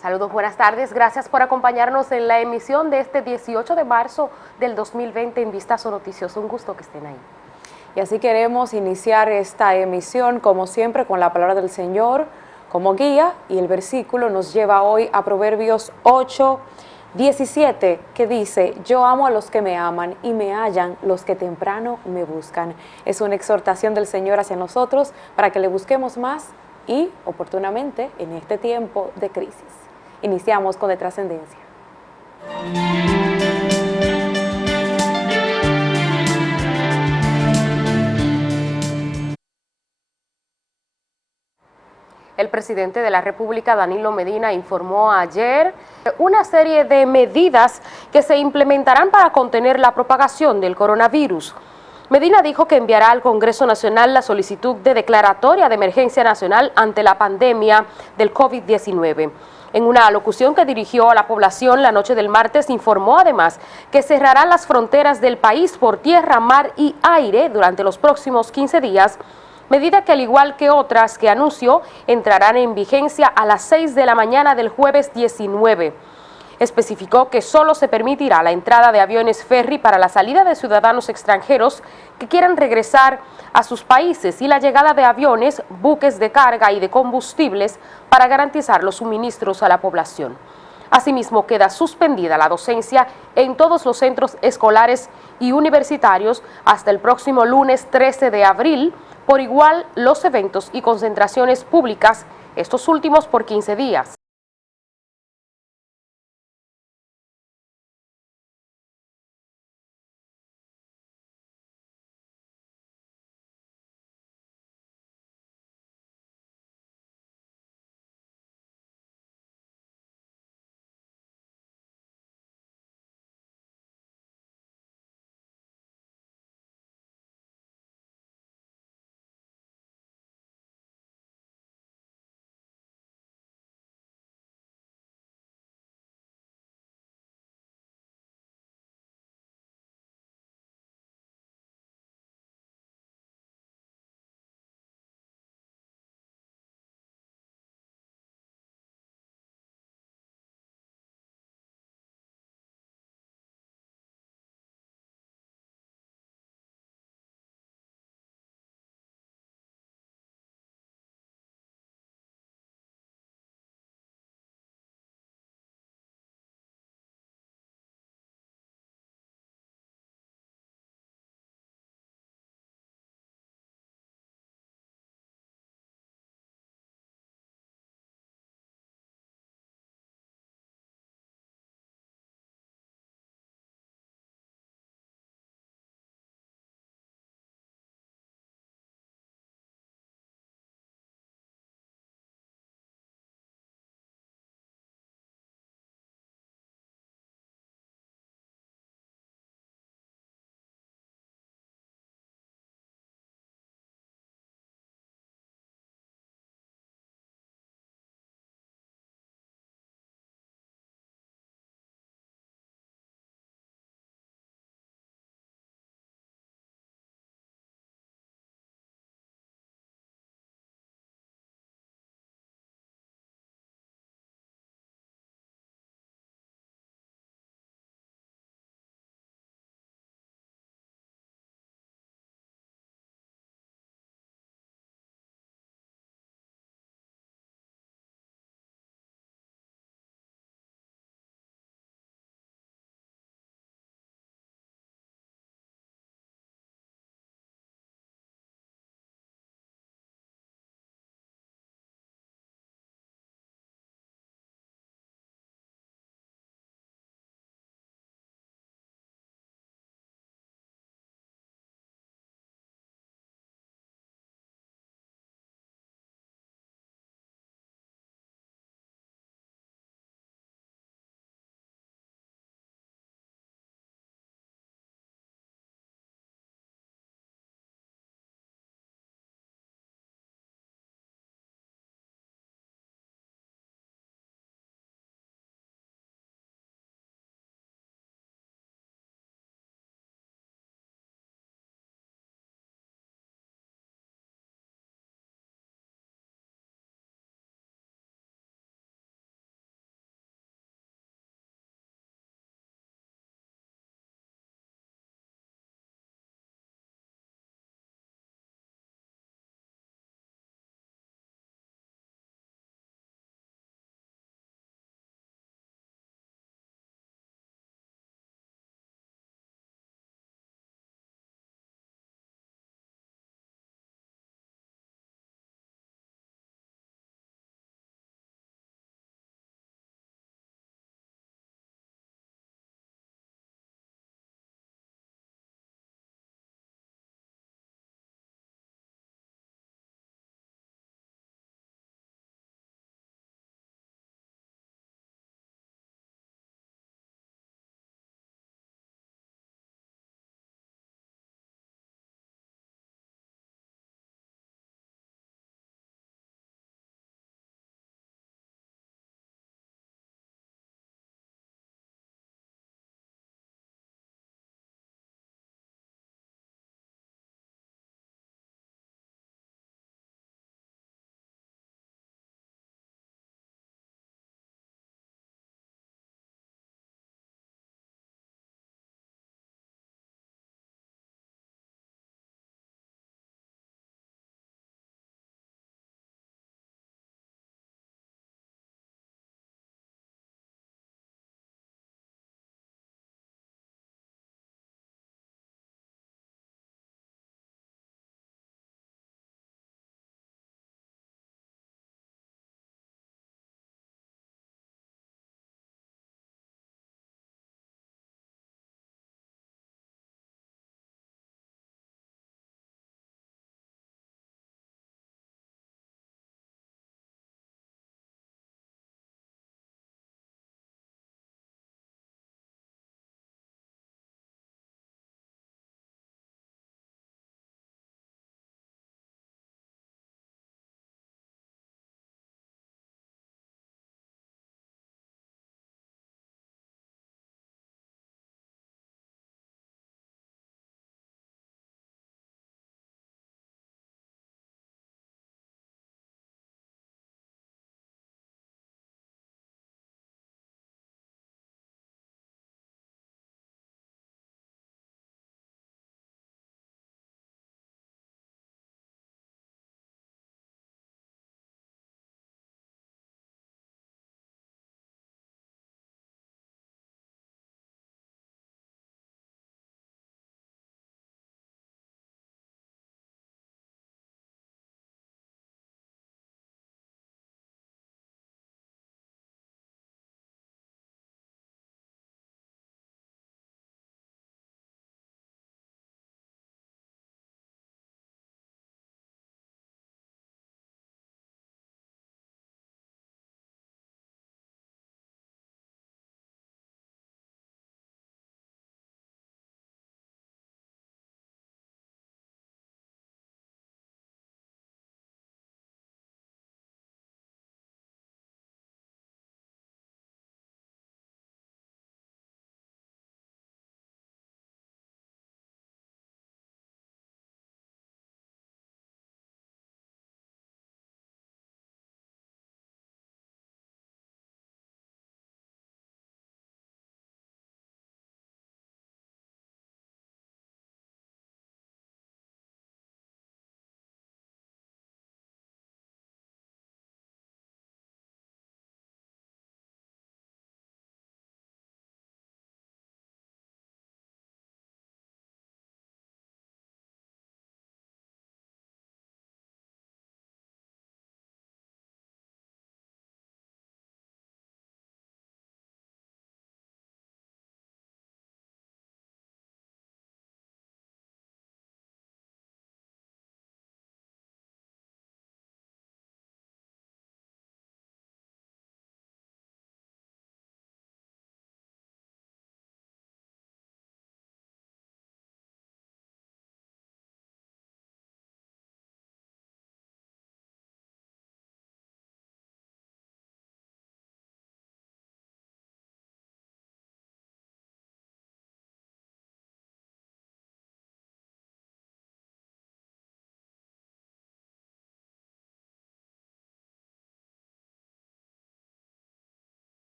Saludos, buenas tardes. Gracias por acompañarnos en la emisión de este 18 de marzo del 2020 en Vistazo Noticioso. Un gusto que estén ahí. Y así queremos iniciar esta emisión, como siempre, con la palabra del Señor como guía, y el versículo nos lleva hoy a Proverbios 8:17, que dice: yo amo a los que me aman y me hallan los que temprano me buscan. Es una exhortación del Señor hacia nosotros para que le busquemos más y oportunamente en este tiempo de crisis. Iniciamos con De Trascendencia. El presidente de la República, Danilo Medina, informó ayer una serie de medidas que se implementarán para contener la propagación del coronavirus. Medina dijo que enviará al Congreso Nacional la solicitud de declaratoria de emergencia nacional ante la pandemia del COVID-19. En una alocución que dirigió a la población la noche del martes, informó además que cerrará las fronteras del país por tierra, mar y aire durante los próximos 15 días, medida que, al igual que otras que anunció, entrarán en vigencia a las 6 de la mañana del jueves 19. Especificó que solo se permitirá la entrada de aviones ferry para la salida de ciudadanos extranjeros que quieran regresar a sus países y la llegada de aviones, buques de carga y de combustibles para garantizar los suministros a la población. Asimismo, queda suspendida la docencia en todos los centros escolares y universitarios hasta el próximo lunes 13 de abril, por igual los eventos y concentraciones públicas, estos últimos por 15 días.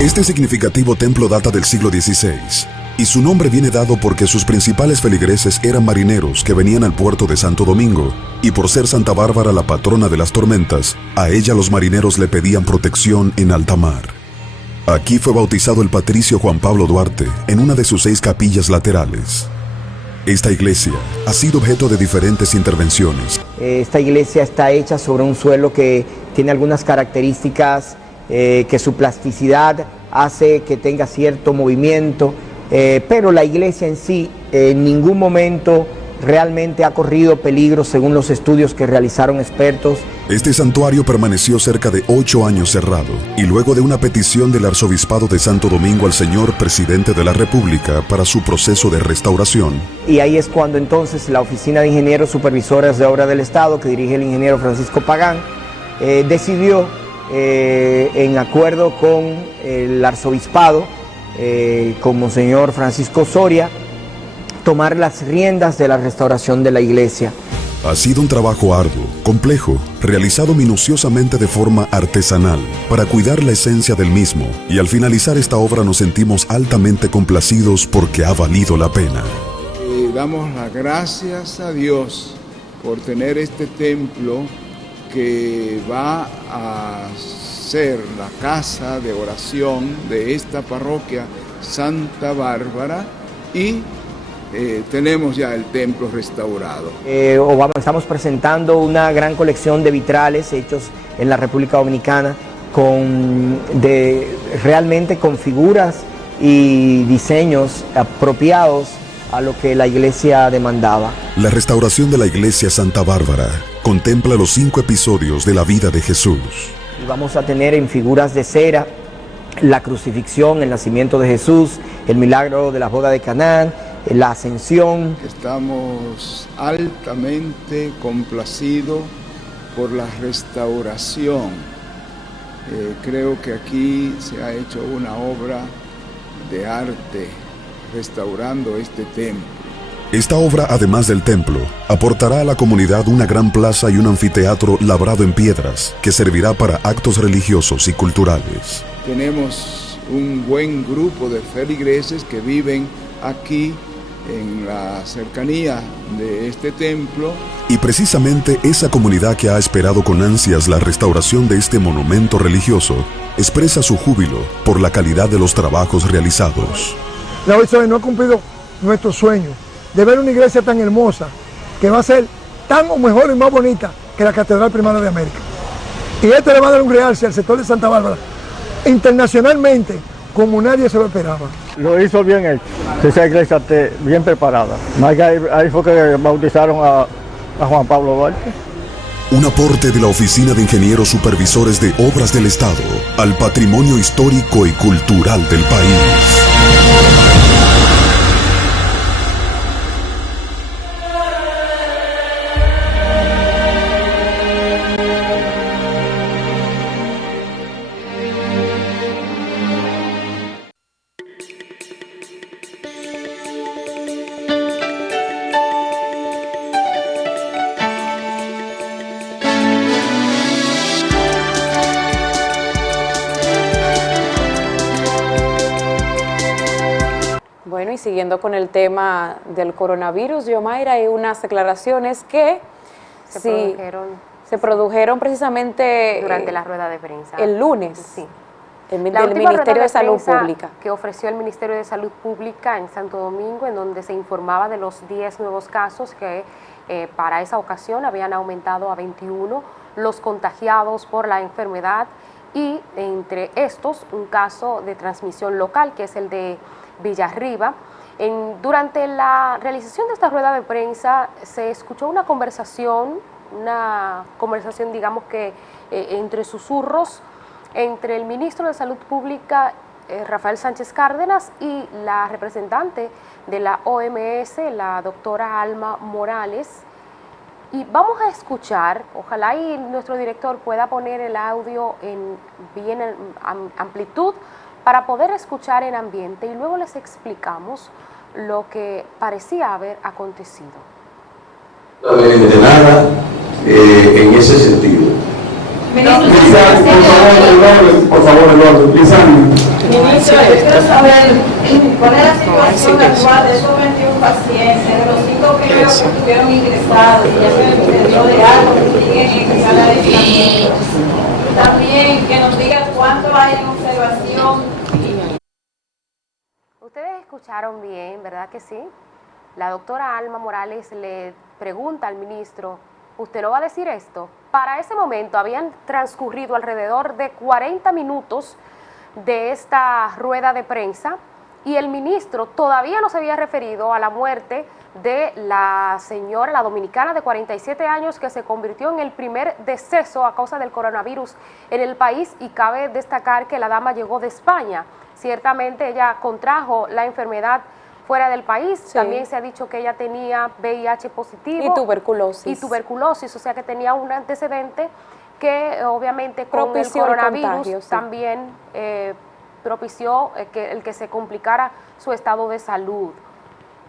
Este significativo templo data del siglo XVI, y su nombre viene dado porque sus principales feligreses eran marineros que venían al puerto de Santo Domingo, y por ser Santa Bárbara la patrona de las tormentas, a ella los marineros le pedían protección en alta mar. Aquí fue bautizado el patricio Juan Pablo Duarte en una de sus 6 capillas laterales. Esta iglesia ha sido objeto de diferentes intervenciones. Esta iglesia está hecha sobre un suelo que tiene algunas características que su plasticidad hace que tenga cierto movimiento, pero la iglesia en sí en ningún momento realmente ha corrido peligro según los estudios que realizaron expertos. Este santuario permaneció cerca de 8 años cerrado, y luego de una petición del Arzobispado de Santo Domingo al señor Presidente de la República para su proceso de restauración. Y ahí es cuando entonces la Oficina de Ingenieros Supervisores de Obra del Estado, que dirige el ingeniero Francisco Pagán, decidió, en acuerdo con el Arzobispado, con Monseñor Francisco Soria, tomar las riendas de la restauración de la iglesia. Ha sido un trabajo arduo, complejo, realizado minuciosamente de forma artesanal, para cuidar la esencia del mismo, y al finalizar esta obra nos sentimos altamente complacidos porque ha valido la pena. Damos las gracias a Dios por tener este templo que va a ser la casa de oración de esta parroquia Santa Bárbara, y tenemos ya el templo restaurado. Estamos presentando una gran colección de vitrales hechos en la República Dominicana realmente con figuras y diseños apropiados a lo que la iglesia demandaba. La restauración de la iglesia Santa Bárbara contempla los 5 episodios de la vida de Jesús. Y vamos a tener en figuras de cera la crucifixión, el nacimiento de Jesús, el milagro de la boda de Canaán, la ascensión. Estamos altamente complacidos por la restauración. Creo que aquí se ha hecho una obra de arte restaurando este templo. Esta obra, además del templo, aportará a la comunidad una gran plaza y un anfiteatro labrado en piedras que servirá para actos religiosos y culturales. Tenemos un buen grupo de feligreses que viven aquí en la cercanía de este templo. Y precisamente esa comunidad que ha esperado con ansias la restauración de este monumento religioso expresa su júbilo por la calidad de los trabajos realizados. La OIC no ha cumplido nuestro sueño de ver una iglesia tan hermosa que va a ser tan o mejor y más bonita que la Catedral Primada de América. Y le va a dar un realce al sector de Santa Bárbara internacionalmente como nadie se lo esperaba. Lo hizo bien hecho, esa iglesia está bien preparada. Ahí fue que bautizaron a Juan Pablo Duarte. Un aporte de la Oficina de Ingenieros Supervisores de Obras del Estado al patrimonio histórico y cultural del país. Bueno, y siguiendo con el del coronavirus, Yomaira, hay unas declaraciones que se produjeron precisamente durante la rueda de prensa. El lunes. Sí. Del Ministerio de Salud Pública. Que ofreció el Ministerio de Salud Pública en Santo Domingo, en donde se informaba de los 10 nuevos casos que para esa ocasión habían aumentado a 21 los contagiados por la enfermedad, y entre estos un caso de transmisión local, que es el de Villarriba. Durante la realización de esta rueda de prensa se escuchó una conversación digamos que entre susurros, entre el ministro de Salud Pública, Rafael Sánchez Cárdenas, y la representante de la OMS, la doctora Alma Morales. Y vamos a escuchar, ojalá y nuestro director pueda poner el audio en amplitud para poder escuchar en ambiente, y luego les explicamos lo que parecía haber acontecido. De nada en ese sentido. Por favor, el orden. Ministro, yo quiero saber cuál es la situación actual de esos 21 pacientes, de los 5 primeros que estuvieron ingresados y ya se les dio de algo, que siguen en sala de aislamiento. También que nos diga cuánto hay en observación. Ustedes escucharon bien, ¿verdad que sí? La doctora Alma Morales le pregunta al ministro, ¿usted no va a decir esto? Para ese momento habían transcurrido alrededor de 40 minutos de esta rueda de prensa y el ministro todavía no se había referido a la muerte de la señora, la dominicana de 47 años que se convirtió en el primer deceso a causa del coronavirus en el país, y cabe destacar que la dama llegó de España. Ciertamente ella contrajo la enfermedad fuera del país, sí. También se ha dicho que ella tenía VIH positivo. Y tuberculosis. Y tuberculosis, o sea que tenía un antecedente que obviamente con el coronavirus también propició el que se complicara su estado de salud.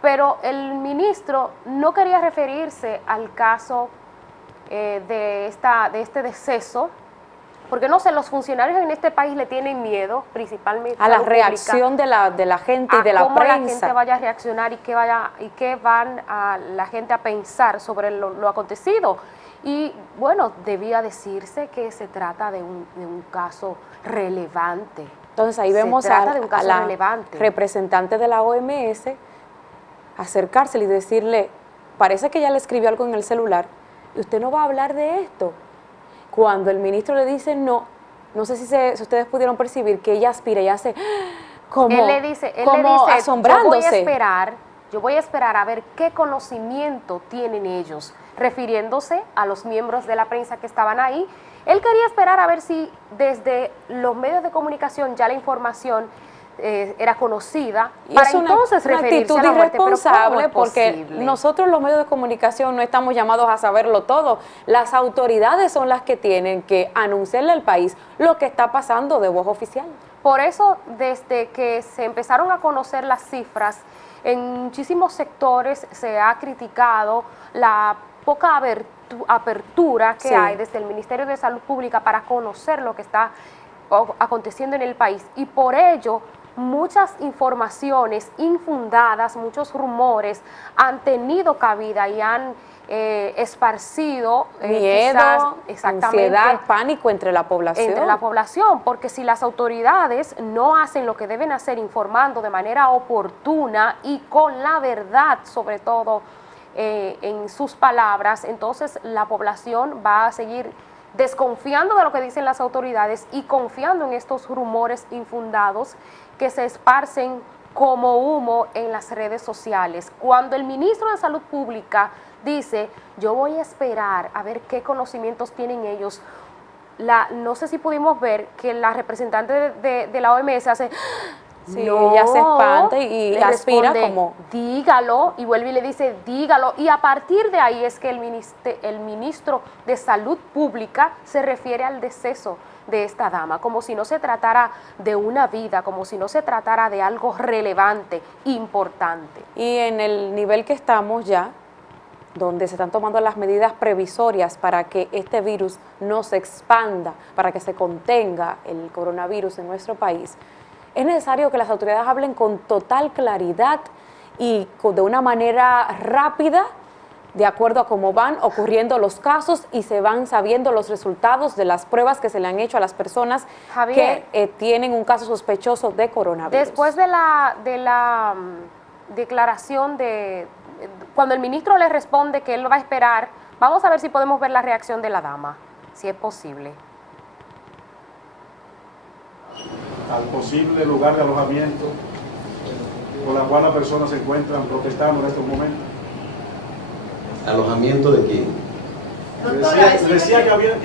Pero el ministro no quería referirse al caso de este deceso, porque no sé, los funcionarios en este país le tienen miedo, principalmente a la reacción de la gente y de la prensa. Cómo la gente vaya a reaccionar y qué van a la gente a pensar sobre lo acontecido. Y bueno, debía decirse que se trata de un caso relevante. Entonces ahí vemos a la representante de la OMS acercársele y decirle, parece que ya le escribió algo en el celular, y usted no va a hablar de esto. Cuando el ministro le dice no sé si ustedes pudieron percibir que ella aspira y hace como, él le dice, asombrándose. Yo voy a esperar a ver qué conocimiento tienen ellos, refiriéndose a los miembros de la prensa que estaban ahí. Él quería esperar a ver si desde los medios de comunicación ya la información era conocida, y para es entonces una referirse actitud a la muerte. irresponsable, porque nosotros los medios de comunicación no estamos llamados a saberlo todo. Las autoridades son las que tienen que anunciarle al país lo que está pasando de voz oficial. Por eso, desde que se empezaron a conocer las cifras, en muchísimos sectores se ha criticado la poca apertura que hay desde el Ministerio de Salud Pública para conocer lo que está aconteciendo en el país, y por ello muchas informaciones infundadas, muchos rumores han tenido cabida y han esparcido miedo, ansiedad, pánico entre la población. Porque si las autoridades no hacen lo que deben hacer, informando de manera oportuna y con la verdad, sobre todo en sus palabras, entonces la población va a seguir desconfiando de lo que dicen las autoridades y confiando en estos rumores infundados que se esparcen como humo en las redes sociales. Cuando el ministro de Salud Pública dice, yo voy a esperar a ver qué conocimientos tienen ellos, no sé si pudimos ver que la representante de la OMS hace... Sí, ella se espanta y aspira responde, como... dígalo, y vuelve y le dice, dígalo, y a partir de ahí es que el ministro de Salud Pública se refiere al deceso de esta dama, como si no se tratara de una vida, como si no se tratara de algo relevante, importante. Y en el nivel que estamos ya, donde se están tomando las medidas previsorias para que este virus no se expanda, para que se contenga el coronavirus en nuestro país, es necesario que las autoridades hablen con total claridad y de una manera rápida, de acuerdo a cómo van ocurriendo los casos y se van sabiendo los resultados de las pruebas que se le han hecho a las personas, Javier, que tienen un caso sospechoso de coronavirus. Después de la declaración cuando el ministro le responde que él va a esperar, vamos a ver si podemos ver la reacción de la dama, si es posible. Al posible lugar de alojamiento por la cual las personas se encuentran protestando en estos momentos. ¿Alojamiento de quién? Decía que había...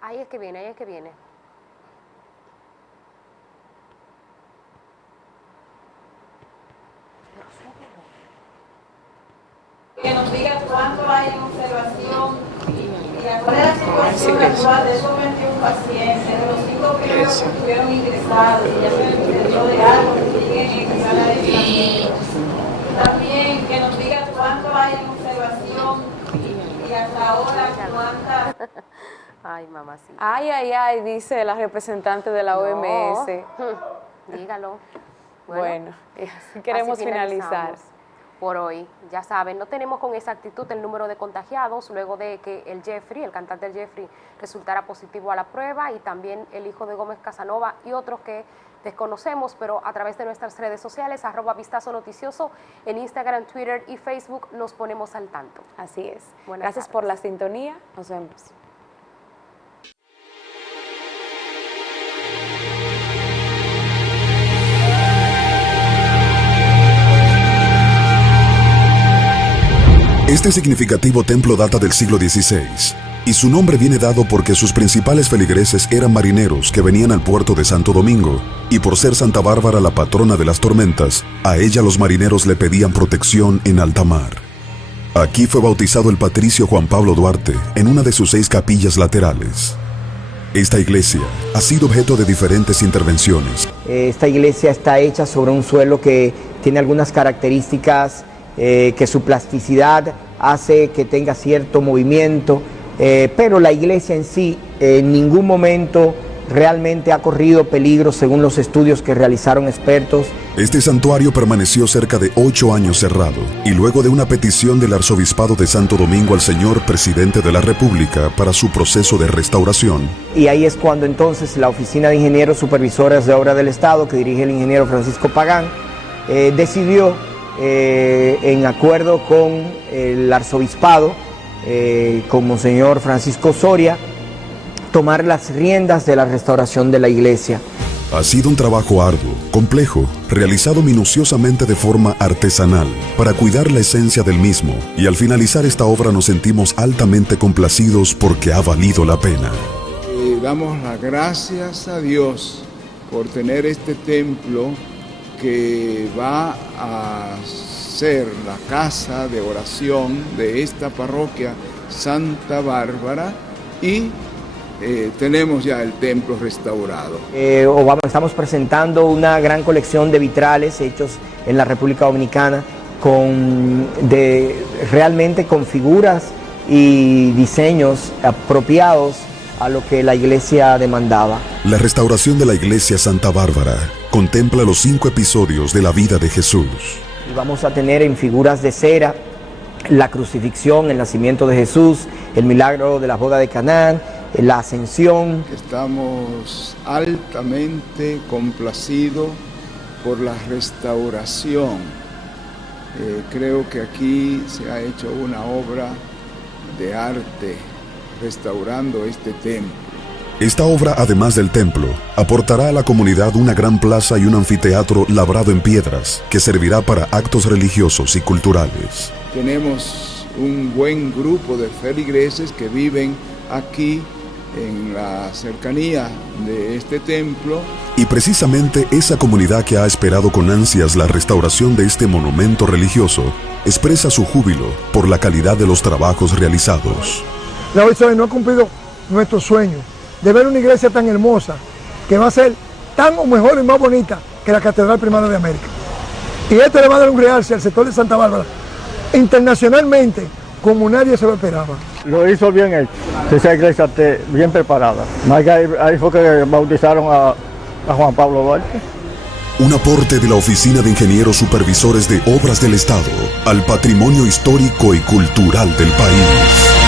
Ahí es que viene. Que nos diga cuánto hay en observación y cuál es la situación actual de esos 21 pacientes, de los 5 primeros que estuvieron ingresados y ya se les dio de algo, que siguen en sala de aislamiento. También que nos diga cuánto hay en observación y hasta ahora, ¿cuántas? Ay, mamacita. Ay, dice la representante de la OMS. Dígalo. Bueno, así queremos así finalizar. Por hoy, ya saben, no tenemos con exactitud el número de contagiados luego de que el cantante del Jeffrey, resultara positivo a la prueba, y también el hijo de Gómez Casanova y otros que desconocemos, pero a través de nuestras redes sociales, @Vistazo Noticioso, en Instagram, Twitter y Facebook, nos ponemos al tanto. Así es. Buenas Gracias tardes. por la sintonía. Nos vemos. Este significativo templo data del siglo XVI, y su nombre viene dado porque sus principales feligreses eran marineros que venían al puerto de Santo Domingo, y por ser Santa Bárbara la patrona de las tormentas, a ella los marineros le pedían protección en alta mar. Aquí fue bautizado el patricio Juan Pablo Duarte, en una de sus 6 capillas laterales. Esta iglesia ha sido objeto de diferentes intervenciones. Esta iglesia está hecha sobre un suelo que tiene algunas características que su plasticidad hace que tenga cierto movimiento, pero la iglesia en sí en ningún momento realmente ha corrido peligro según los estudios que realizaron expertos. Este santuario permaneció cerca de 8 años cerrado, y luego de una petición del Arzobispado de Santo Domingo al señor Presidente de la República para su proceso de restauración. Y ahí es cuando entonces la Oficina de Ingenieros Supervisores de Obra del Estado, que dirige el ingeniero Francisco Pagán, decidió, en acuerdo con el Arzobispado, con Monseñor Francisco Soria, tomar las riendas de la restauración de la iglesia. Ha sido un trabajo arduo, complejo, realizado minuciosamente de forma artesanal, para cuidar la esencia del mismo, y al finalizar esta obra nos sentimos altamente complacidos porque ha valido la pena. Damos las gracias a Dios por tener este templo que va a ser la casa de oración de esta parroquia Santa Bárbara, y tenemos ya el templo restaurado. Estamos presentando una gran colección de vitrales hechos en la República Dominicana realmente con figuras y diseños apropiados a lo que la iglesia demandaba. La restauración de la iglesia Santa Bárbara contempla los 5 episodios de la vida de Jesús. Y vamos a tener en figuras de cera la crucifixión, el nacimiento de Jesús, el milagro de la boda de Canaán, la ascensión. Estamos altamente complacidos por la restauración. Creo que aquí se ha hecho una obra de arte restaurando este templo. Esta obra, además del templo, aportará a la comunidad una gran plaza y un anfiteatro labrado en piedras que servirá para actos religiosos y culturales. Tenemos un buen grupo de feligreses que viven aquí en la cercanía de este templo. Y precisamente esa comunidad que ha esperado con ansias la restauración de este monumento religioso expresa su júbilo por la calidad de los trabajos realizados. La OISOE no ha cumplido nuestro sueño de ver una iglesia tan hermosa que va a ser tan o mejor y más bonita que la Catedral Primada de América. Y le va a dar un realce al sector de Santa Bárbara internacionalmente como nadie se lo esperaba. Lo hizo bien hecho. Esa iglesia está bien preparada. Ahí fue que bautizaron a Juan Pablo Duarte. Un aporte de la Oficina de Ingenieros Supervisores de Obras del Estado al patrimonio histórico y cultural del país.